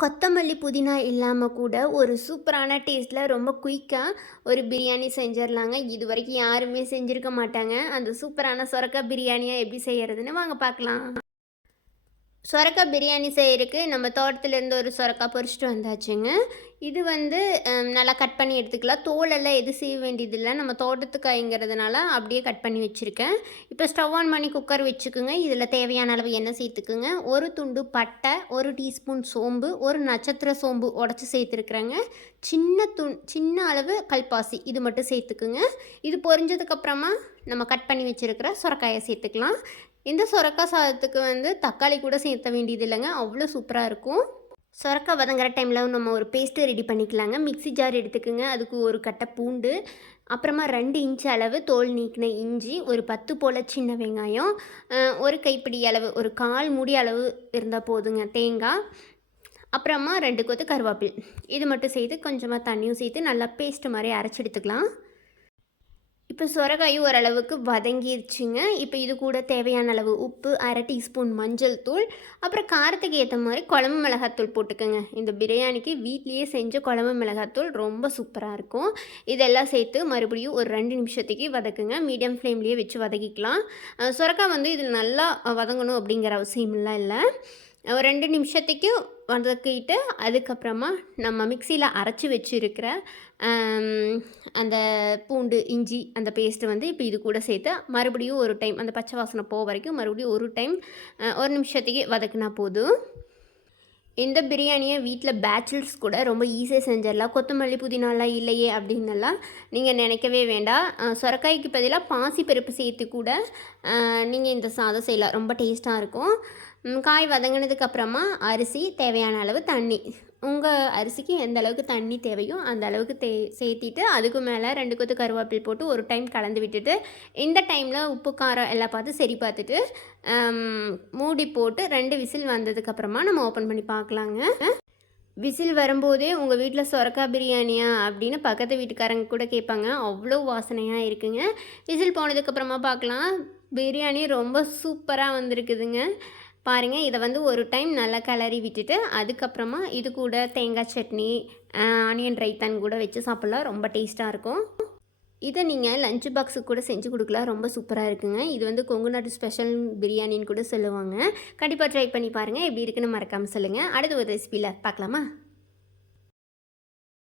கொத்தமல்லி, புதினா இல்லாம கூட ஒரு சூப்பரான டேஸ்ட்ல ரொம்ப குயிக்கா ஒரு பிரியாணி செஞ்சிரலாங்க. இதுவரைக்கும் யாருமே செஞ்சிருக்க மாட்டாங்க. அந்த சூப்பரான சொரக்கா பிரியாணிய எப்படி செய்யறதுன்னு வாங்க பார்க்கலாம். சொரக்கா பிரியாணி செய்யறதுக்கு நம்ம தோட்டத்துலேருந்து ஒரு சொரக்கா பறிச்சுட்டு வந்தாச்சுங்க. இது வந்து நல்லா கட் பண்ணி எடுத்துக்கலாம். தோலெல்லாம் எதுவும் சீவ வேண்டியதில்ல. நம்ம தோட்டத்து காய்ங்கிறதுனால அப்படியே கட் பண்ணி வச்சுருக்கேன். இப்போ ஸ்டவ் ஆன் பண்ணி குக்கர் வச்சுக்குங்க. இதில் தேவையான அளவு எண்ணெய் சேர்த்துக்குங்க. ஒரு துண்டு பட்டை, 1 டீஸ்பூன் சோம்பு, ஒரு நட்சத்திர சோம்பு உடச்சி சேர்த்துருக்குறேங்க. சின்ன அளவு கல்பாசி இது மட்டும் சேர்த்துக்குங்க. இது பொரிஞ்சதுக்கப்புறமா நம்ம கட் பண்ணி வச்சுருக்கிற சொரக்காயை சேர்த்துக்கலாம். இந்த சொரக்காய் சாதத்துக்கு வந்து தக்காளி கூட சேர்த்த வேண்டியது இல்லைங்க, அவ்வளோ சூப்பராக இருக்கும். சொரக்காய் வதங்குற டைமில் நம்ம ஒரு பேஸ்ட்டு ரெடி பண்ணிக்கலாங்க. மிக்ஸி ஜார் எடுத்துக்கோங்க. அதுக்கு ஒரு கட்டை பூண்டு, அப்புறமா 2 இன்ச் அளவு தோல் நீக்கின இஞ்சி, ஒரு 10 போல் சின்ன வெங்காயம், ஒரு கைப்பிடி அளவு, ஒரு 1/4 மூடி அளவு இருந்தால் போதுங்க தேங்காய், அப்புறமா 2 கொத்து கருவேப்பில். இது மட்டும் சேர்த்து கொஞ்சமாக தண்ணியும் சேர்த்து நல்லா பேஸ்ட்டு மாதிரி அரைச்சி எடுத்துக்கலாம். இப்போ சொரக்காயும் ஓரளவுக்கு வதங்கிருச்சுங்க. இப்போ இது கூட தேவையான அளவு உப்பு, 1/2 டீஸ்பூன் மஞ்சள் தூள், அப்புறம் காரத்துக்கு ஏற்ற மாதிரி குழம்பு மிளகாத்தூள் போட்டுக்கோங்க. இந்த பிரியாணிக்கு வீட்லேயே செஞ்ச குழம்பு மிளகாத்தூள் ரொம்ப சூப்பராக இருக்கும். இதெல்லாம் சேர்த்து மறுபடியும் ஒரு 2 நிமிஷத்துக்கு வதக்குங்க. மீடியம் ஃப்ளேம்லேயே வச்சு வதக்கிக்கலாம். சொரக்காய் வந்து இதில் நல்லா வதங்கணும் அப்படிங்கிற அவசியமெல்லாம் இல்லை. ஒரு 2 நிமிஷத்துக்கு வதக்கிட்டு அதுக்கப்புறமா நம்ம மிக்சியில் அரைச்சி வச்சுருக்கிற அந்த பூண்டு, இஞ்சி அந்த பேஸ்ட்டு வந்து இப்போ இது கூட சேர்த்து மறுபடியும் ஒரு டைம் அந்த பச்சை வாசனை போக வரைக்கும் மறுபடியும் ஒரு டைம் 1 நிமிஷத்துக்கு வதக்குனா போதும். இந்த பிரியாணியை வீட்டில் பேச்சுலர்ஸ் கூட ரொம்ப ஈஸியாக செஞ்சிடலாம். கொத்தமல்லி, புதினாலாம் இல்லையே அப்படின்னெல்லாம் நீங்கள் நினைக்கவே வேண்டாம். சொரக்காய்க்கு பதிலாக பாசிப்பருப்பு சேர்த்து கூட நீங்கள் இந்த சாதம் செய்யலாம். ரொம்ப டேஸ்ட்டாக இருக்கும். காய் வதங்கினதுக்கப்புறமா அரிசி தேவையான அளவு தண்ணி, உங்கள் அரிசிக்கு எந்த அளவுக்கு தண்ணி தேவையோ அந்த அளவுக்கு சேர்த்திட்டு அதுக்கு மேலே 2 கொத்து கருவேப்பில் போட்டு ஒரு டைம் கலந்து விட்டுட்டு, இந்த டைமில் உப்பு காரம் எல்லாம் பார்த்து சரி பார்த்துட்டு மூடி போட்டு 2 விசில் வந்ததுக்கப்புறமா நம்ம ஓப்பன் பண்ணி பார்க்கலாங்க. விசில் வரும்போதே உங்கள் வீட்டில் சொரக்காய் பிரியாணியா அப்படின்னு பக்கத்து வீட்டுக்காரங்க கூட கேட்பாங்க. அவ்வளோ வாசனையாக இருக்குங்க. விசில் போனதுக்கப்புறமா பார்க்கலாம். பிரியாணி ரொம்ப சூப்பராக வந்திருக்குதுங்க. பாருங்கள், இதை வந்து ஒரு டைம் நல்லா கிளறி விட்டுட்டு அதுக்கப்புறமா இது கூட தேங்காய் சட்னி, ஆனியன் ரைத்தான் கூட வச்சு சாப்பிட்லாம். ரொம்ப டேஸ்ட்டாக இருக்கும். இதை நீங்கள் லஞ்ச் பாக்ஸுக்கு கூட செஞ்சு கொடுக்கலாம். ரொம்ப சூப்பராக இருக்குங்க. இது வந்து கொங்கு நாட்டு ஸ்பெஷல் பிரியாணின்னு கூட சொல்லுவாங்க. கண்டிப்பாக ட்ரை பண்ணி பாருங்கள். எப்படி இருக்குன்னு மறக்காமல் சொல்லுங்கள். அடுத்த ஒரு ரெசிபியில் பார்க்கலாமா?